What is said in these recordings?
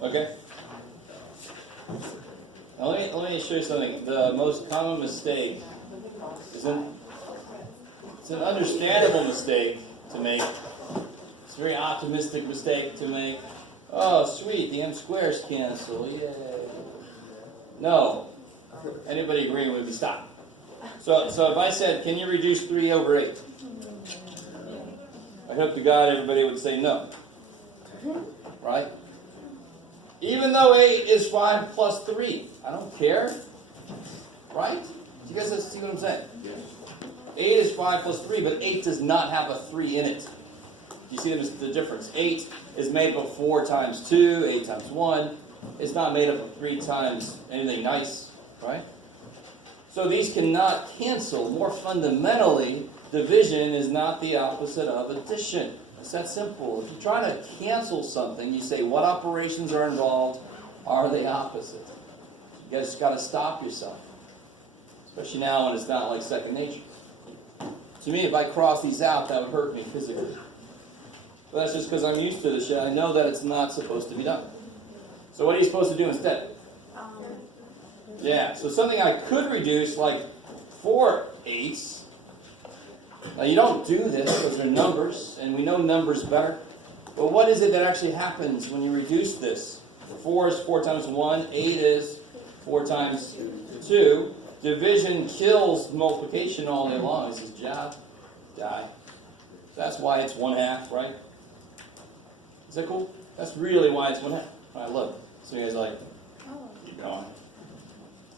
Okay. Now let me show you something. The most common mistake is it's an understandable mistake to make. It's a very optimistic mistake to make. Oh, sweet, the m squares cancel. Yay. No. Anybody agree with me? Stop. So if I said, can you reduce 3 over 8? I hope to God everybody would say no. Right? Even though 8 is 5 plus 3. I don't care. Right? Do you guys see what I'm saying? 8 is 5 plus 3, but 8 does not have a 3 in it. You see the difference? 8 is made up of 4 times 2, 8 times 1. It's not made up of 3 times anything nice. Right? So these cannot cancel. More fundamentally, division is not the opposite of addition. It's that simple. If you try to cancel something, you say, what operations are involved? Are they opposite? You guys got to stop yourself. Especially now when it's not like second nature. To me, if I cross these out, that would hurt me physically. But that's just because I'm used to this shit. I know that it's not supposed to be done. So what are you supposed to do instead? Yeah, so something I could reduce, like 4 eighths. Now you don't do this, those are numbers, and we know numbers better. But what is it that actually happens when you reduce this? 4 is 4 times 1, 8 is 4 times 2. Division kills multiplication all day long. It says job, die. So that's why it's 1/2, right? Is that cool? That's really why it's 1/2. All right, look. So you guys are like, keep going.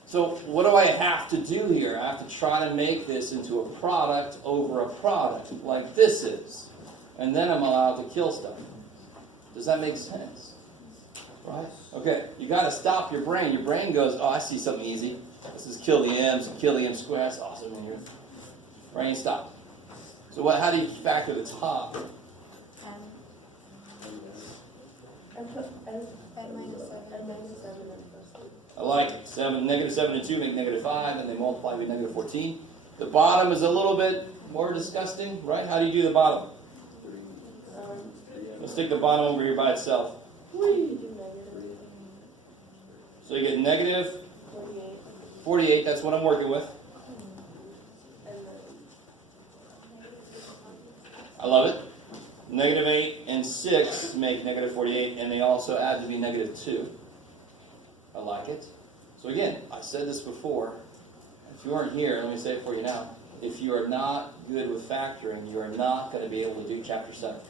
So what do I have to do here? I have to try to make this into a product over a product, like this is. And then I'm allowed to kill stuff. Does that make sense? Right? Okay, you got to stop your brain. Your brain goes, oh, I see something easy. This is kill the m's and kill the m squared. That's awesome. And your brain stop. So how do you factor the top? I like it. -7 and 2 make -5, and they multiply with -14. The bottom is a little bit more disgusting, right? How do you do the bottom? Let's take the bottom over here by itself. So you get negative 48, that's what I'm working with. I love it. -8 and 6 make -48, and they also add to be -2. I like it. So again, I said this before. If you weren't here, let me say it for you now. If you are not good with factoring, you are not going to be able to do Chapter 7.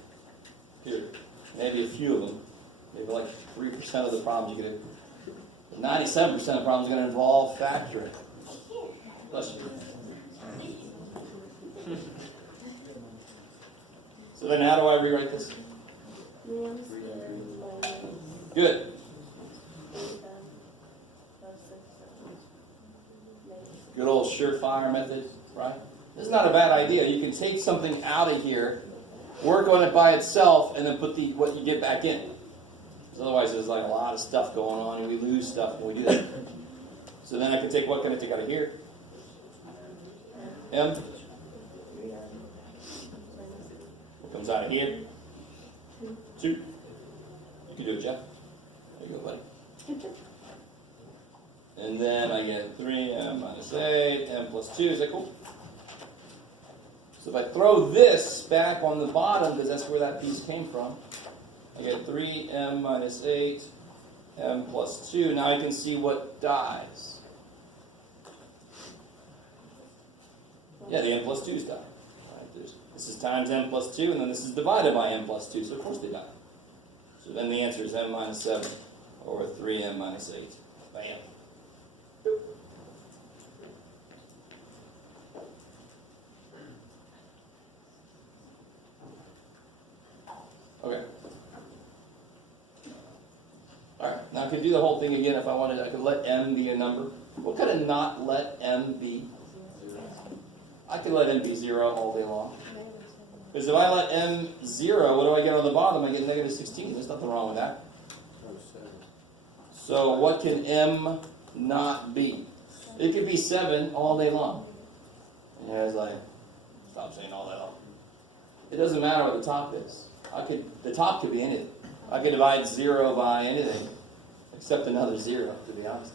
Period. Maybe a few of them. Maybe like 3% of the problems you get to. 97% of the problems are going to involve factoring. Bless you. So then how do I rewrite this? Good. Good old surefire method, right? This is not a bad idea. You can take something out of here, work on it by itself, and then put what you get back in. Otherwise, there's like a lot of stuff going on, and we lose stuff when we do that. So then I can take, what can I take out of here? M. What comes out of here? 2. You can do it, Jeff. There you go, buddy. And then I get 3m minus 8, m plus 2. Is that cool? So if I throw this back on the bottom, because that's where that piece came from, I get 3m minus 8, m plus 2. Now I can see what dies. Yeah, the m plus 2's die. Right, this is times m plus 2, and then this is divided by m plus 2, so of course they die. So then the answer is m minus 7, or 3m minus 8. Bam. Okay. could do the whole thing again if I wanted. I could let m be a number. What could I not let m be? I could let m be 0 all day long. Because if I let m 0, what do I get on the bottom? I get negative 16. There's nothing wrong with that. So what can m not be? It could be 7 all day long. And it's like, stop saying all that long. It doesn't matter what the top is. The top could be anything. I could divide 0 by anything, except another 0, to be honest.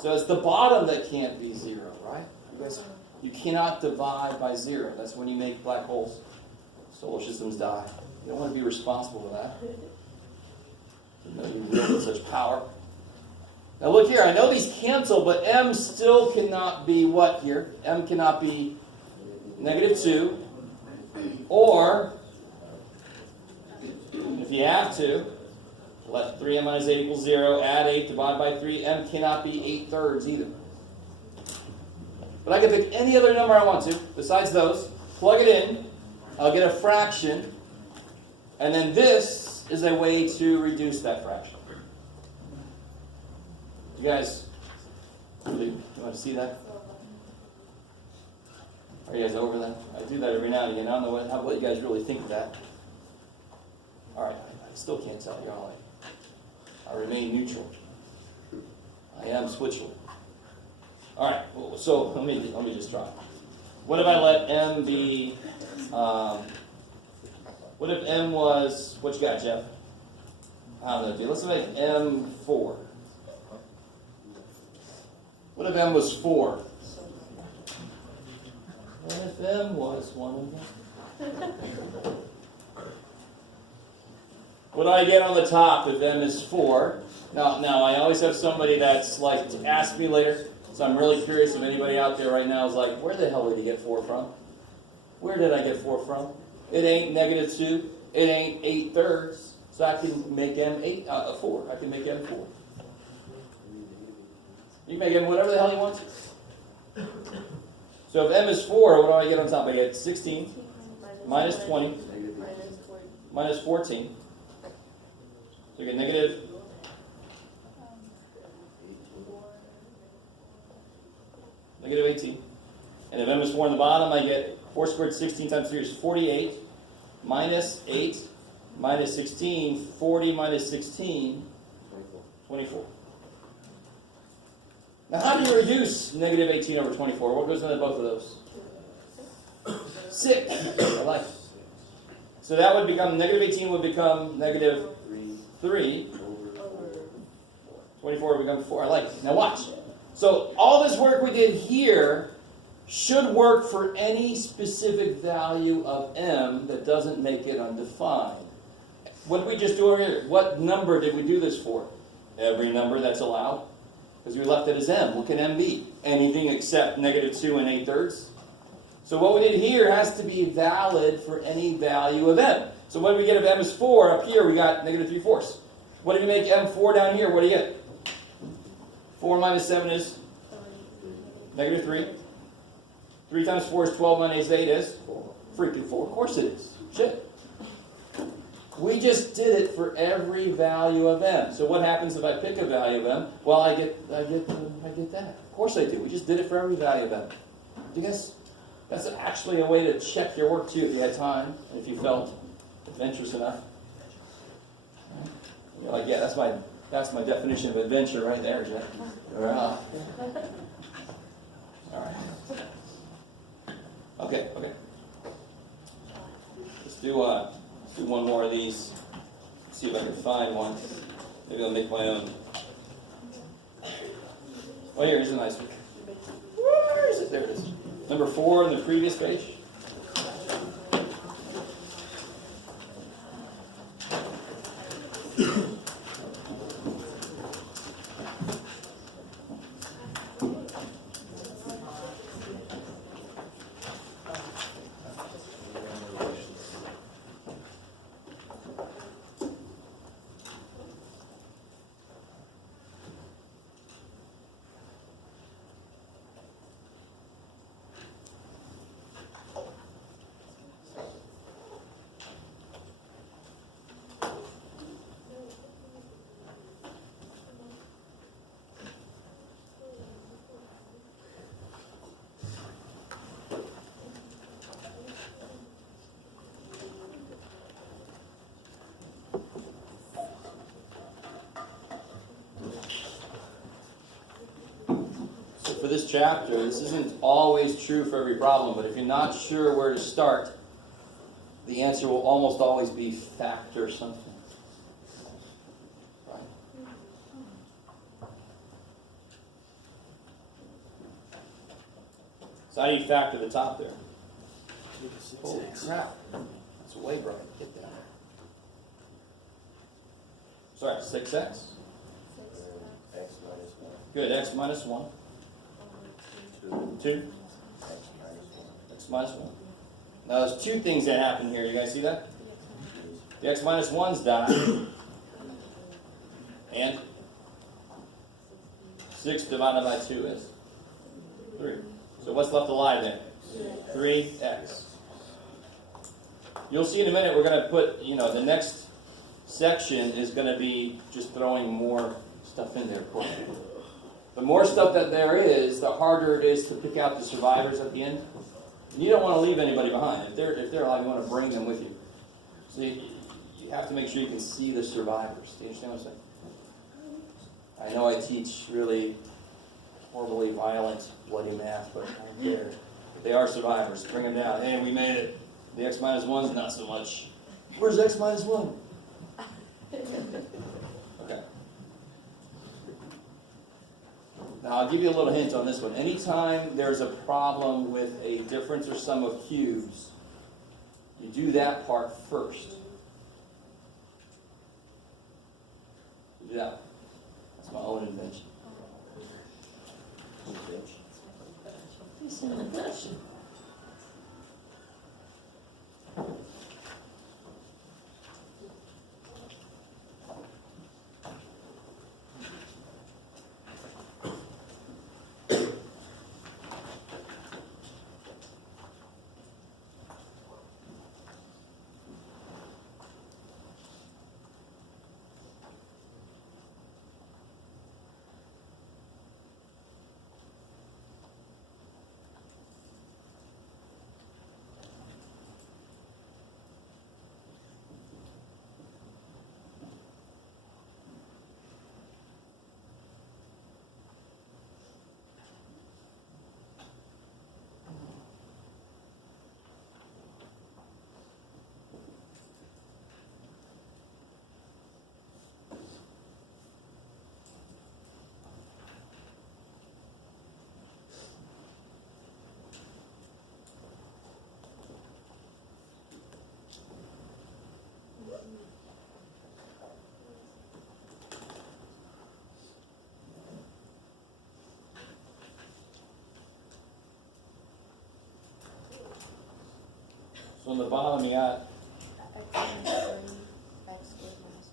So it's the bottom that can't be 0, right? You cannot divide by 0. That's when you make black holes. Solar systems die. You don't want to be responsible for that. You know you wield such power. Now look here, I know these cancel, but m still cannot be what here? M cannot be negative 2, or, if you have to, let 3m minus 8 equals 0, add 8, divide by 3, m cannot be 8/3 either. But I can pick any other number I want to, besides those, plug it in, I'll get a fraction, and then this is a way to reduce that fraction. You guys, you want to see that? Are you guys over that? I do that every now and again. I don't know what you guys really think of that. All right, I still can't tell you, are I remain neutral. I am Switzerland. All right, so let me just try. What if I let m be? What if m was? What you got, Jeff? I don't know, dude. Let's make m 4. What if m was 4? What if m was 1 again? What do I get on the top if m is 4? Now I always have somebody that's like to ask me later, so I'm really curious if anybody out there right now is like, where the hell did he get 4 from? Where did I get 4 from? It ain't negative 2. It ain't 8/3. So I can make m 4. I can make m 4. You can make m whatever the hell you want to. So if m is 4, what do I get on top? I get 16 minus 20 minus 14. So we get negative 18. And if m is 4 on the bottom, I get 4 squared 16 times 3 is 48. Minus 8 minus 16. 40 minus 16. 24. Now how do you reduce negative 18 over 24? What goes into both of those? 6. I like it. So that would become, negative 18 would become negative 3. 24 would become 4. I like it. Now watch. So all this work we did here should work for any specific value of m that doesn't make it undefined. What did we just do over here? What number did we do this for? Every number that's allowed. Because we left it as m. What can m be? Anything except negative 2 and 8/3. So what we did here has to be valid for any value of m. So what do we get if m is 4? Up here we got negative 3/4. What did you make m 4 down here? What do you get? 4 minus 7 is negative 3. 3 times 4 is 12 minus 8 is freaking 4. Of course it is. Shit. We just did it for every value of m. So what happens if I pick a value of m? Well, I get that. Of course I do. We just did it for every value of m. Do you guys? That's actually a way to check your work too, if you had time, if you felt adventurous enough. You're like, yeah, that's my definition of adventure right there, Jeff. All right. Okay. Let's do one more of these. See if I can find one. Maybe I'll make my own. Oh, here's a nice one. Where is it? There it is. Number 4 on the previous page. for this chapter, this isn't always true for every problem, but if you're not sure where to start, the answer will almost always be factor something. Right? So how do you factor the top there? Holy crap. It's way bright. Get that. Sorry, 6x? X minus 1. Good, x minus 1. 2. X minus 1. Now there's two things that happen here. You guys see that? The x minus 1's die. And 6 divided by 2 is 3. So what's left alive then? 3x. You'll see in a minute we're going to put, the next section is going to be just throwing more stuff in there, of course. The more stuff that there is, the harder it is to pick out the survivors at the end. And you don't want to leave anybody behind. If they're alive, you want to bring them with you. So you have to make sure you can see the survivors. Do you understand what I'm saying? I know I teach really horribly violent, bloody math, but I don't care. If they are survivors, bring them down. Hey, we made it. The x minus 1's not so much. Where's x minus 1? Okay. Now I'll give you a little hint on this one. Anytime there's a problem with a difference or sum of cubes, you do that part first. You do that. That's my own invention. It's an invention. So on the bottom you got,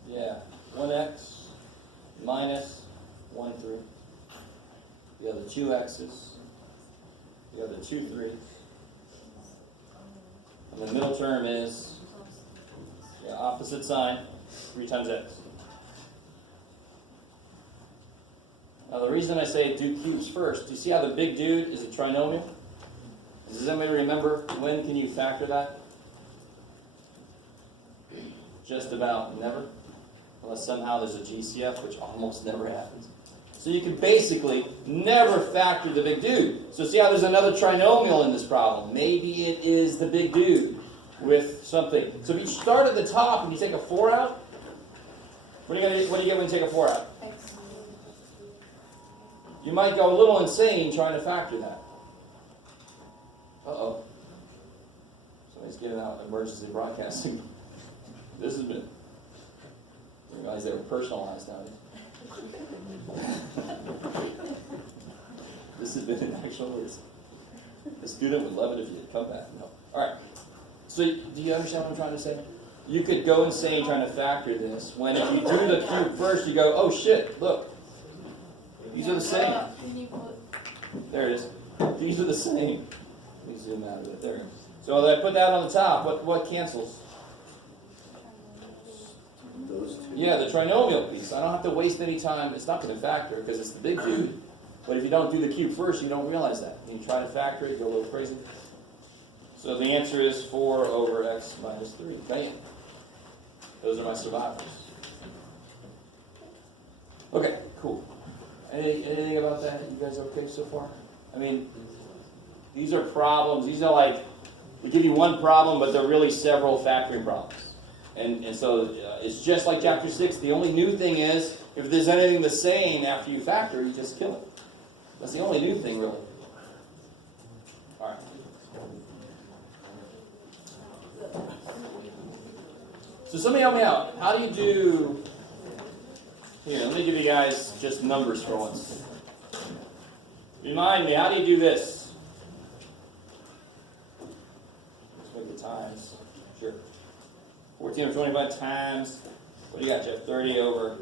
yeah, 1x minus 1, 3. You have the 2 x's. You have the 2 3's. And the middle term is opposite sign, 3 times x. Now the reason I say do cubes first, do you see how the big dude is a trinomial? Does anybody remember when can you factor that? Just about never, unless somehow there's a GCF, which almost never happens. So you can basically never factor the big dude. So see how there's another trinomial in this problem. Maybe it is the big dude with something. So if you start at the top and you take a 4 out, what do you get when you take a 4 out? X. You might go a little insane trying to factor that. Uh-oh. Somebody's giving out emergency broadcasting. This has been, I realize they were personalized nowadays. This has been an actual words. The student would love it if you had come back. No. Alright. So do you understand what I'm trying to say? You could go insane trying to factor this, when if you do the cube first, you go, oh shit, look. These are the same. There it is. These are the same. Let me zoom out a bit. There. So I put that on the top. What cancels? Those two. Yeah, the trinomial piece. I don't have to waste any time. It's not going to factor because it's the big dude. But if you don't do the cube first, you don't realize that. When you try to factor it, you go a little crazy. So the answer is 4 over x minus 3. Bam. Those are my survivors. Okay, cool. Anything about that? You guys okay so far? I mean, these are problems. These are like, they give you one problem, but they're really several factoring problems. And so it's just like chapter 6. The only new thing is, if there's anything the same after you factor, you just kill it. That's the only new thing, really. All right. So somebody help me out. How do you do... Here, let me give you guys just numbers for once. Remind me, how do you do this? Let's make the times. Sure. 14 or 25 times. What do you got, Jeff? 30 over...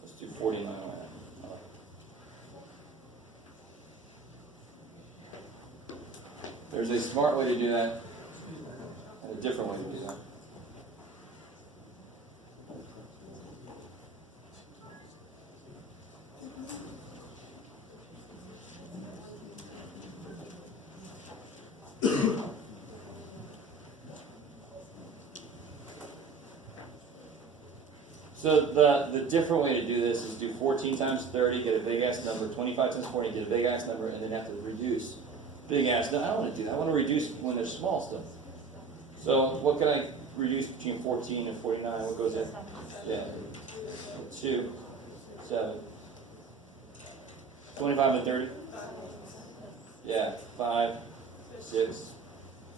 let's do 49. There's a smart way to do that, and a different way to do that. So the different way to do this is do 14 times 30, get a big ass number, 25 times 40, get a big ass number, and then have to reduce big ass. No, I don't want to do that. I want to reduce when there's small stuff. So what can I reduce between 14 and 49? What goes in? Yeah. 2, 7. 25 and 30? Yeah. 5, 6.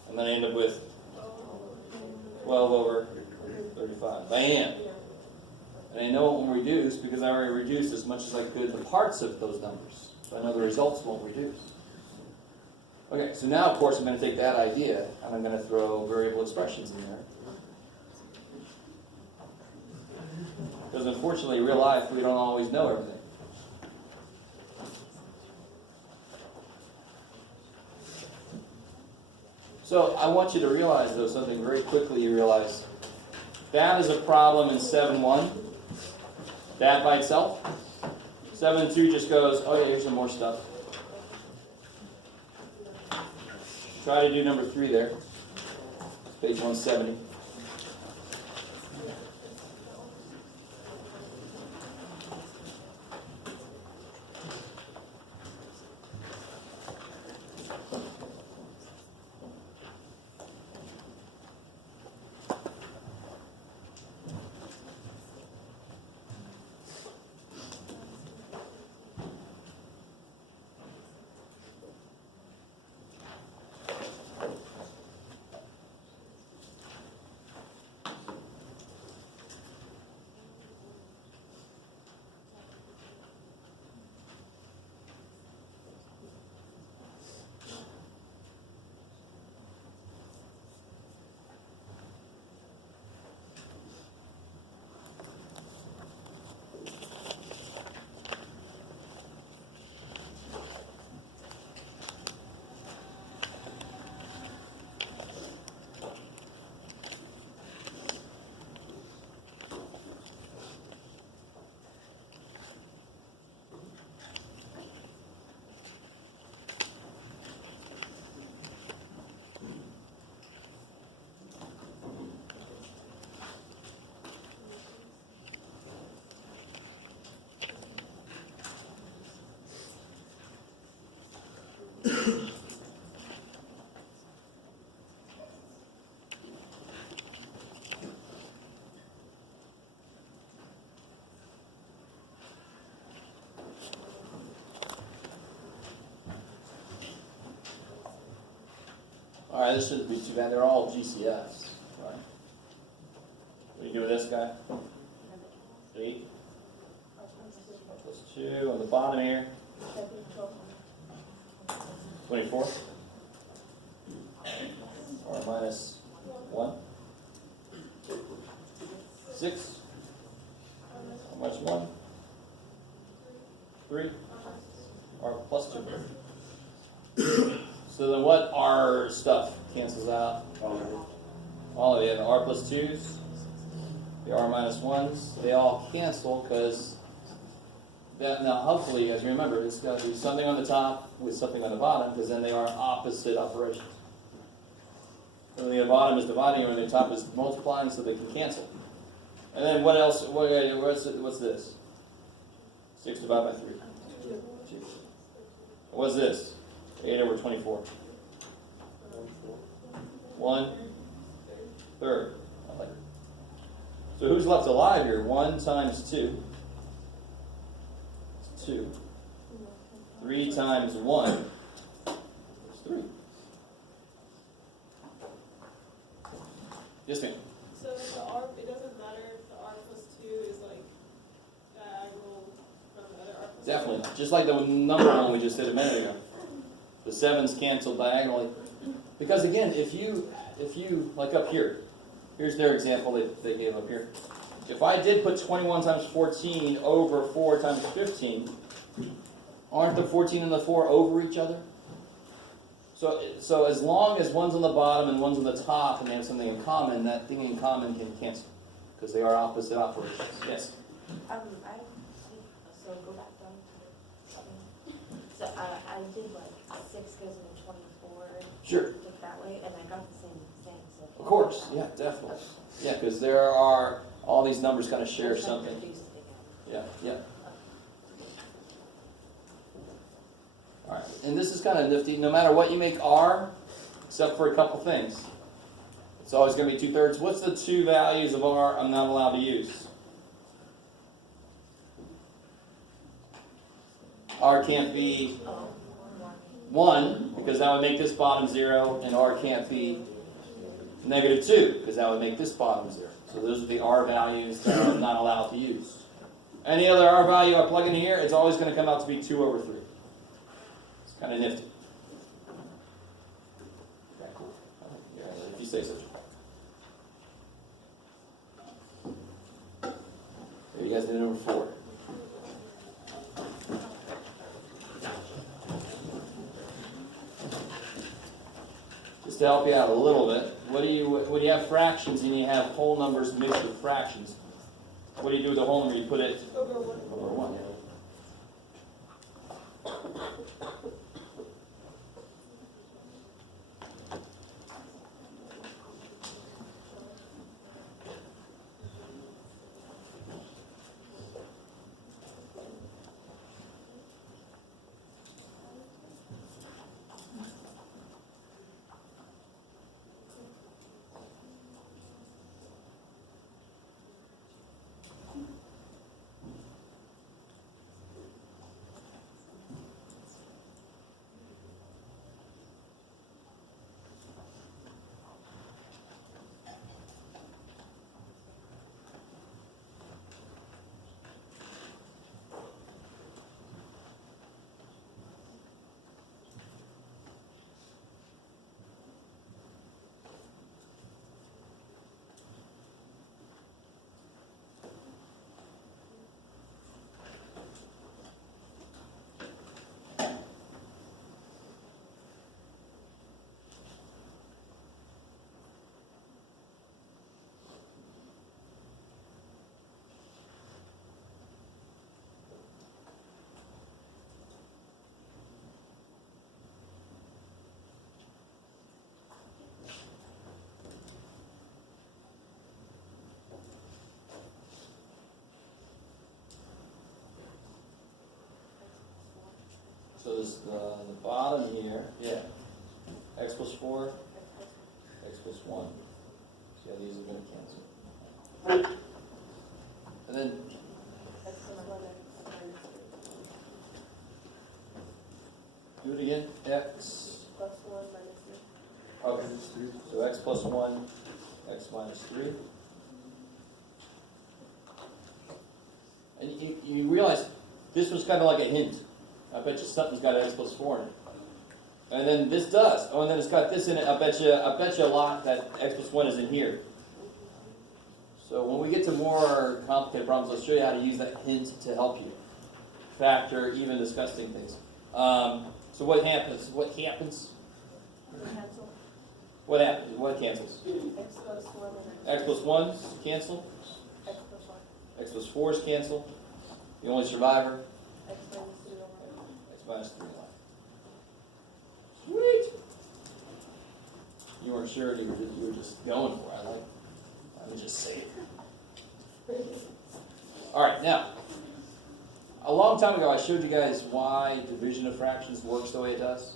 And then I end up with 12 over 35. Bam! And I know it won't reduce because I already reduced as much as I could the parts of those numbers. So I know the results won't reduce. Okay, so now of course I'm going to take that idea and I'm going to throw variable expressions in there. Because unfortunately in real life we don't always know everything. So I want you to realize though something very quickly. You realize that is a problem in 7.1. That by itself. 7.2 just goes, oh yeah, here's some more stuff. Try to do number 3 there. It's page 170. All right, this shouldn't be too bad. They're all GCFs, right? What do you do with this guy? 8. Plus 2 on the bottom here. 24. R minus 1. 6. How much 1? 3. R plus 2. So then what R stuff cancels out? All of it. The R plus 2s, the R minus 1s, they all cancel because now hopefully you guys remember it's got to do something on the top with something on the bottom because then they are opposite operations. So the bottom is dividing and the top is multiplying so they can cancel. And then what else? What's this? 6 divided by 3. 2. What's this? 8 over 24. 1 third. I like it. So who's left alive here? 1 times 2. It's 2. 3 times 1 is 3. Yes, ma'am. So if the R, it doesn't matter if the R plus 2 is like diagonal from the other R plus 2? Definitely. Just like the number one we just did a minute ago. The 7s cancel diagonally. Because again, if you like up here, here's their example they gave up here. If I did put 21 times 14 over 4 times 15, aren't the 14 and the 4 over each other? So as long as one's on the bottom and one's on the top and they have something in common, that thing in common can cancel. Because they are opposite operations. Yes? So go back down to, so I did like 6 goes into 24. Sure. Took that way, and I got the same thing, so. Of course. Yeah, definitely. Yeah, because there are, all these numbers kind of share There's something. produced again. Yeah, yeah. All right, and this is kind of nifty. No matter what you make R, except for a couple things, it's always going to be 2/3. What's the 2 values of R I'm not allowed to use? R can't be 1, because that would make this bottom 0, and R can't be -2, because that would make this bottom 0. So those are the R values that I'm not allowed to use. Any other R value I plug in here, it's always going to come out to be 2 over 3. It's kind of nifty. Okay, cool. Yeah, if you say so. Okay, you guys do number 4. Just to help you out a little bit, when you have fractions and you have whole numbers mixed with fractions, what do you do with the whole number? You put it Over 1. over 1. So this the bottom here, yeah. X plus 4, x plus 1. So yeah, these are going to cancel. And then do it again. X. Plus 1 minus 3. Okay. So x plus 1, x minus 3. And you realize this was kind of like a hint. I bet you something's got x plus 4 in it. And then this does. Oh, and then it's got this in it. I bet you a lot that x plus 1 is in here. So when we get to more complicated problems, I'll show you how to use that hint to help you factor even disgusting things. So what happens? What happens? Cancel. What happens? What cancels? X plus 1 and X plus 1's cancel. X plus 1. X plus 4's cancel. The only survivor. X minus 3 over. X minus 3 line. Sweet. You weren't sure. You were just going for it. I would just say it. All right, now, a long time ago I showed you guys why division of fractions works the way it does.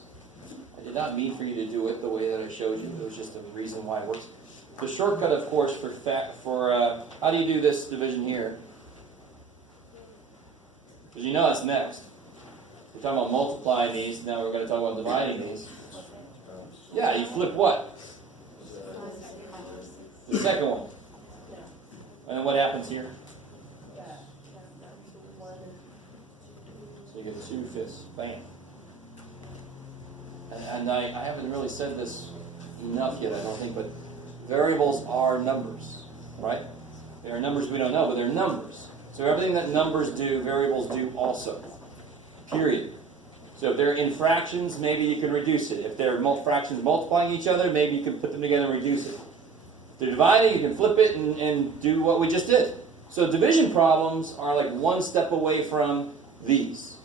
I did not mean for you to do it the way that I showed you. It was just a reason why it works. The shortcut, of course, for how do you do this division here? Because you know that's next. We're talking about multiplying these. Now we're going to talk about dividing these. Yeah, you flip what? The second one. And then what happens here? So you get 2/5. Bam. And I haven't really said this enough yet, I don't think, but variables are numbers, right? They are numbers we don't know, but they're numbers. So everything that numbers do, variables do also. Period. So if they're in fractions, maybe you can reduce it. If they're fractions multiplying each other, maybe you can put them together and reduce it. If they're dividing, you can flip it and do what we just did. So division problems are like one step away from these.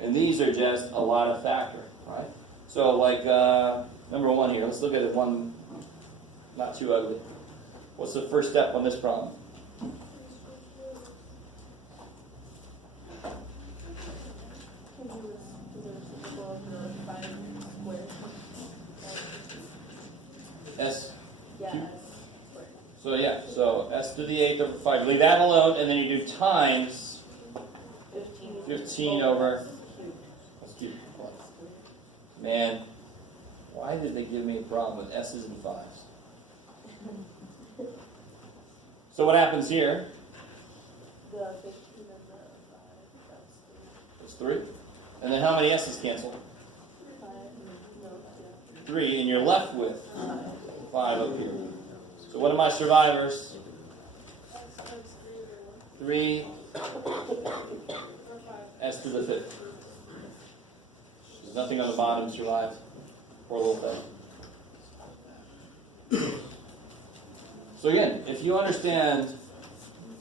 And these are just a lot of factor, right? So like number one here, let's look at it one, not too ugly. What's the first step on this problem? S. Yeah. So yeah, so s to the 8th over 5. Leave that alone, and then you do times 15 over. That's cute. Man, why did they give me a problem with s's and 5s? So what happens here? The 15 of the 5, It's 3. And then how many s's cancel? 5, no, 3, and you're left with 5 up here. So what are my survivors? 3 s to the 5th. There's nothing on the bottom survived. Poor little thing. So again, if you understand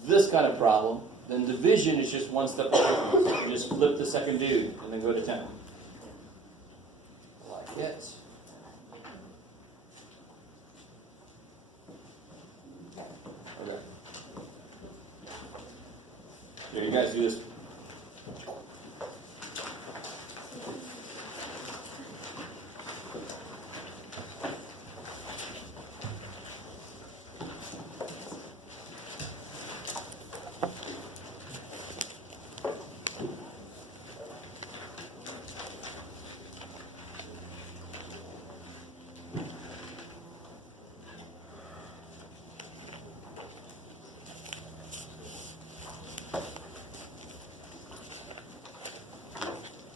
this kind of problem, then division is just one step away. You just flip the second dude and then go to 10. Like it. Okay. Here, you guys do this.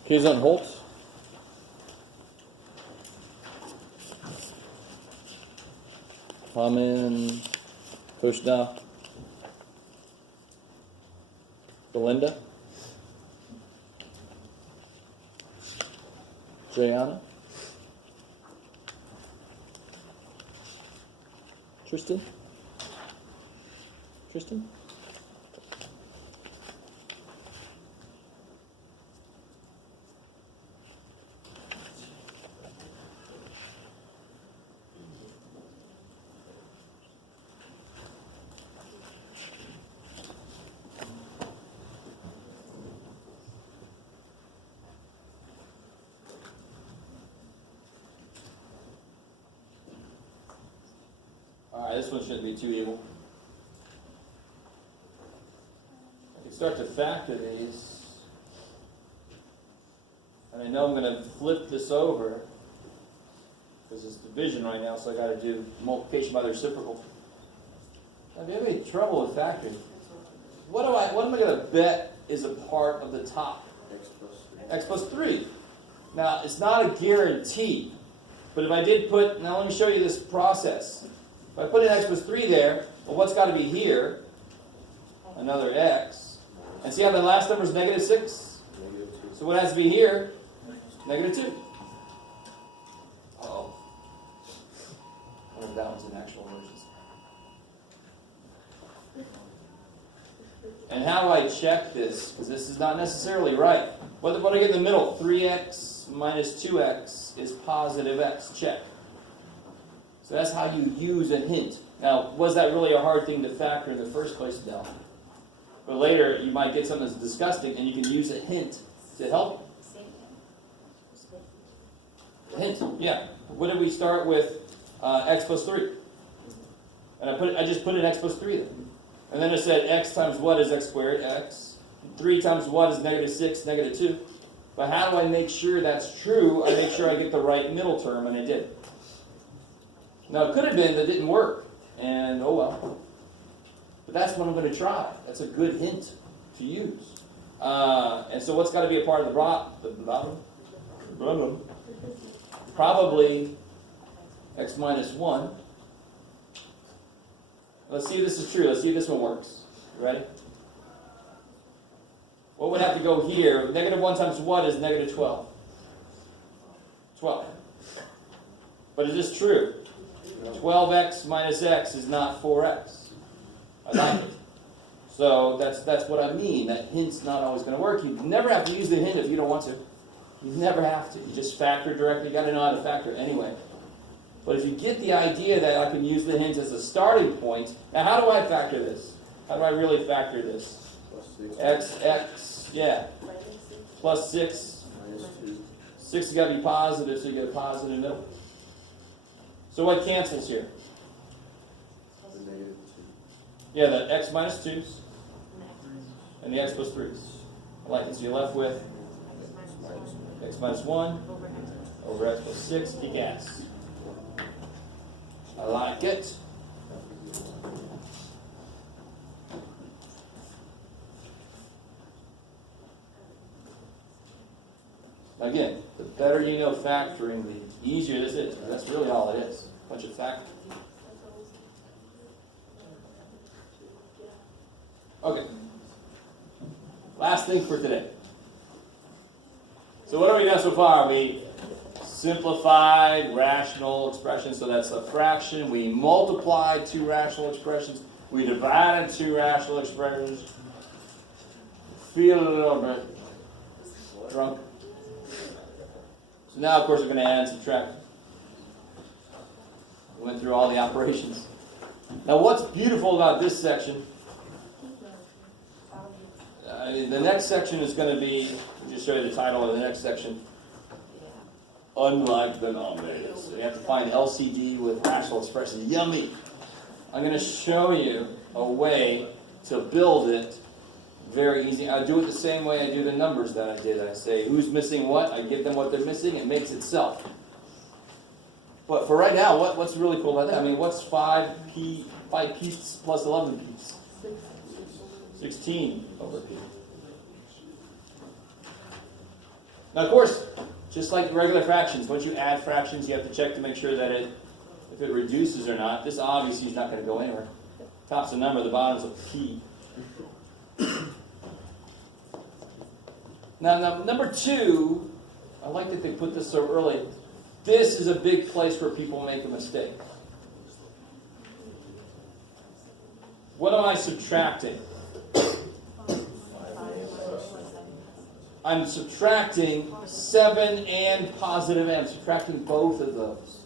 Keys on Holt. Haman, Kushna, Belinda, Jayana, Tristan, Alright, this one shouldn't be too evil. I can start to factor these. And I know I'm going to flip this over because it's division right now, so I got to do multiplication by the reciprocal. Have you had any trouble with factoring? What am I going to bet is a part of the top? X plus 3. Now, it's not a guarantee, but if I did put, now let me show you this process. If I put an x plus 3 there, well, what's got to be here? Another x. And see how the last number is -6? -2. So what has to be here? -2. Uh-oh. I wonder if that one's an actual emergency. And how do I check this? Because this is not necessarily right. What do I get in the middle? 3x minus 2x is positive x. Check. Is So that's how you use a hint. Now, was that really a hard thing to factor in the first place? No. But later, you might get something that's disgusting, and you can use a hint to help. Same thing. Hint, yeah. What did we start with? X plus 3. And I just put in x plus 3 there. And then it said x times what is x squared? X. 3 times what is negative 6, negative 2. But how do I make sure that's true? I make sure I get the right middle term, and I did. Now, it could have been that it didn't work, and oh well. But that's what I'm going to try. That's a good hint to use. And so what's got to be a part of the bottom? Probably x minus 1. Let's see if this is true. Let's see if this one works. You ready? What would have to go here? Negative 1 times what is negative 12? 12. But is this true? 12x minus x is not 4x. I like it. So that's what I mean. That hint's not always going to work. You never have to use the hint if you don't want to. You never have to. You just factor directly. You got to know how to factor anyway. But if you get the idea that I can use the hint as a starting point, now how do I factor this? How do I really factor this? Plus 6. X, yeah. Plus 6. Minus 2. 6 has got to be positive, so you get a positive middle. So what cancels here? The negative 2. Yeah, the x minus 2s and the x plus 3s. I like it. So you're left with x minus 1 over x plus 6. Kick ass. I like it. Again, the better you know factoring, the easier this is. That's really all it is. A bunch of factoring. Okay. Last thing for today. So what have we done so far? We simplified rational expressions, so that's a fraction. We multiplied 2 rational expressions. We divided 2 rational expressions. Feel a little bit drunk. So now, of course, we're going to add and subtract. We went through all the operations. Now, what's beautiful about this section? The next section is going to be, I'll just show you the title of the next section. Unlike denominators. So you have to find LCD with rational expressions. Yummy! I'm going to show you a way to build it very easy. I do it the same way I do the numbers that I did. I say who's missing what, I give them what they're missing, it makes itself. But for right now, what's really cool about that? I mean, what's 5p plus 11p? 16 over p. Now, of course, just like regular fractions, once you add fractions, you have to check to make sure that if it reduces or not. This obviously is not going to go anywhere. Top's a number, the bottom's a p. Now, number 2, I like that they put this so early. This is a big place where people make a mistake. What am I subtracting? I'm subtracting 7 and positive a. I'm subtracting both of those.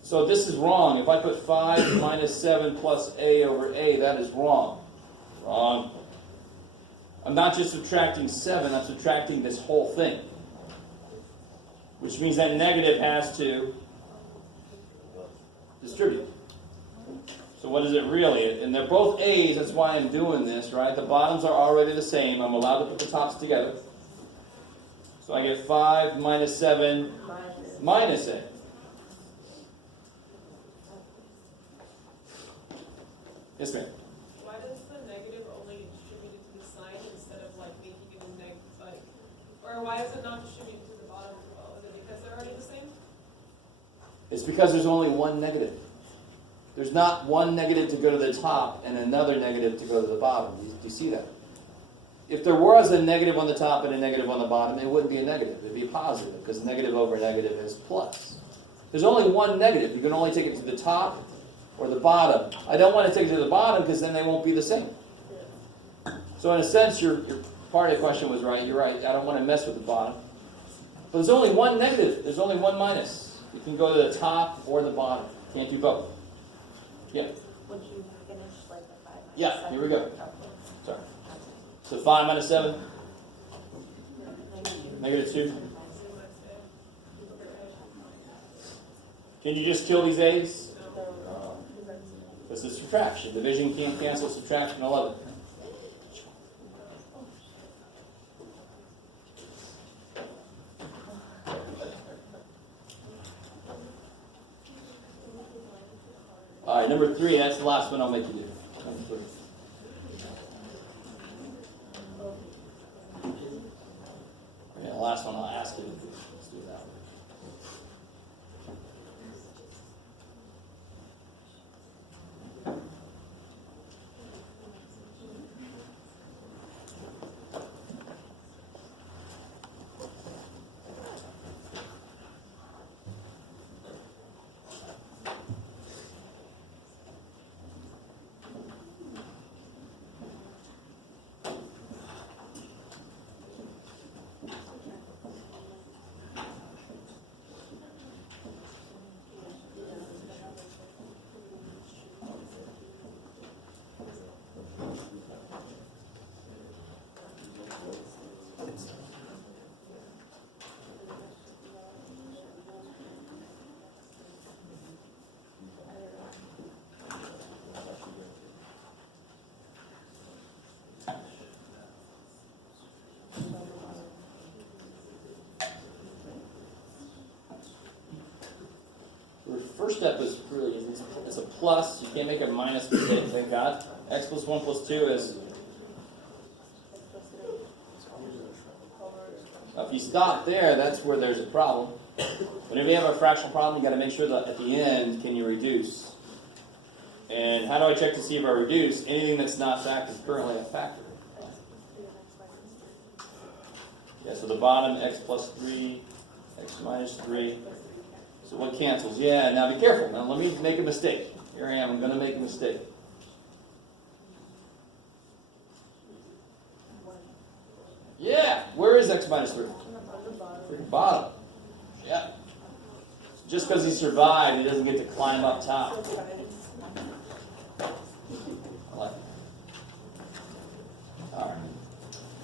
So this is wrong. If I put 5 minus 7 plus a over a, that is wrong. Wrong. I'm not just subtracting 7, I'm subtracting this whole thing. Which means that negative has to distribute. So what is it really? And they're both a's, that's why I'm doing this, right? The bottoms are already the same. I'm allowed to put the tops together. So I get 5 minus 7 minus a. Yes, ma'am? Why does the negative only distribute it to the sign instead of like making it a negative, like, or why is it not distributed to the bottom as well? Is it because they're already the same? It's because there's only one negative. There's not one negative to go to the top and another negative to go to the bottom. Do you see that? If there was a negative on the top and a negative on the bottom, it wouldn't be a negative. It'd be a positive, because negative over negative is plus. There's only one negative. You can only take it to the top or the bottom. I don't want to take it to the bottom because then they won't be the same. So in a sense, your part of the question was right. You're right. I don't want to mess with the bottom. But there's only one negative. There's only one minus. You can go to the top or the bottom. Can't do both. Yeah. Would you finish like the 5 minus Yeah, 7? here we go. Okay. Sorry. So 5 minus 7, negative 2. Can you just kill these A's? This is subtraction. Division can't cancel subtraction 11. All right, number 3, that's the last one I'll make you do. Number 3. Okay, the last one I'll ask you to do. Let's do that one. The first step is really easy. It's a plus. You can't make a minus mistake, thank God. X plus 1 plus 2 is. If you stop there, that's where there's a problem. Whenever you have a fractional problem, you got to make sure that at the end, can you reduce? And how do I check to see if I reduce? Anything that's not factor is currently a factor. Yeah, so the bottom, x plus 3, x minus 3. So what cancels? Yeah, now be careful. Now let me make a mistake. Here I am. I'm going to make a mistake. Yeah, where is x minus 3? Bottom. Yeah. Just because he survived, he doesn't get to climb up top. I like it. All right.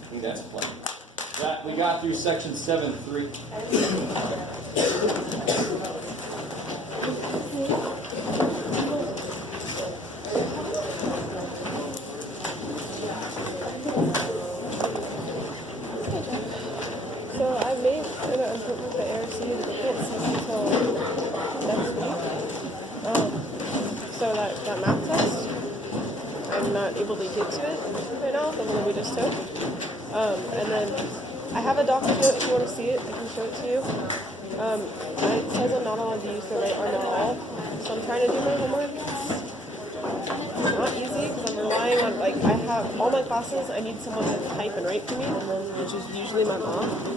I think that's plenty. We got through section 7.3. So I made an appointment with the ARC that they can't see until next week. So that math test, I'm not able to get to it right now, the one that we just took. And then I have a doctor's note if you want to see it, I can show it to you. It says I'm not allowed to use the right arm at all, so I'm trying to do my homework. It's not easy because I'm relying on, I have all my classes, I need someone to type and write for me, which is usually my mom.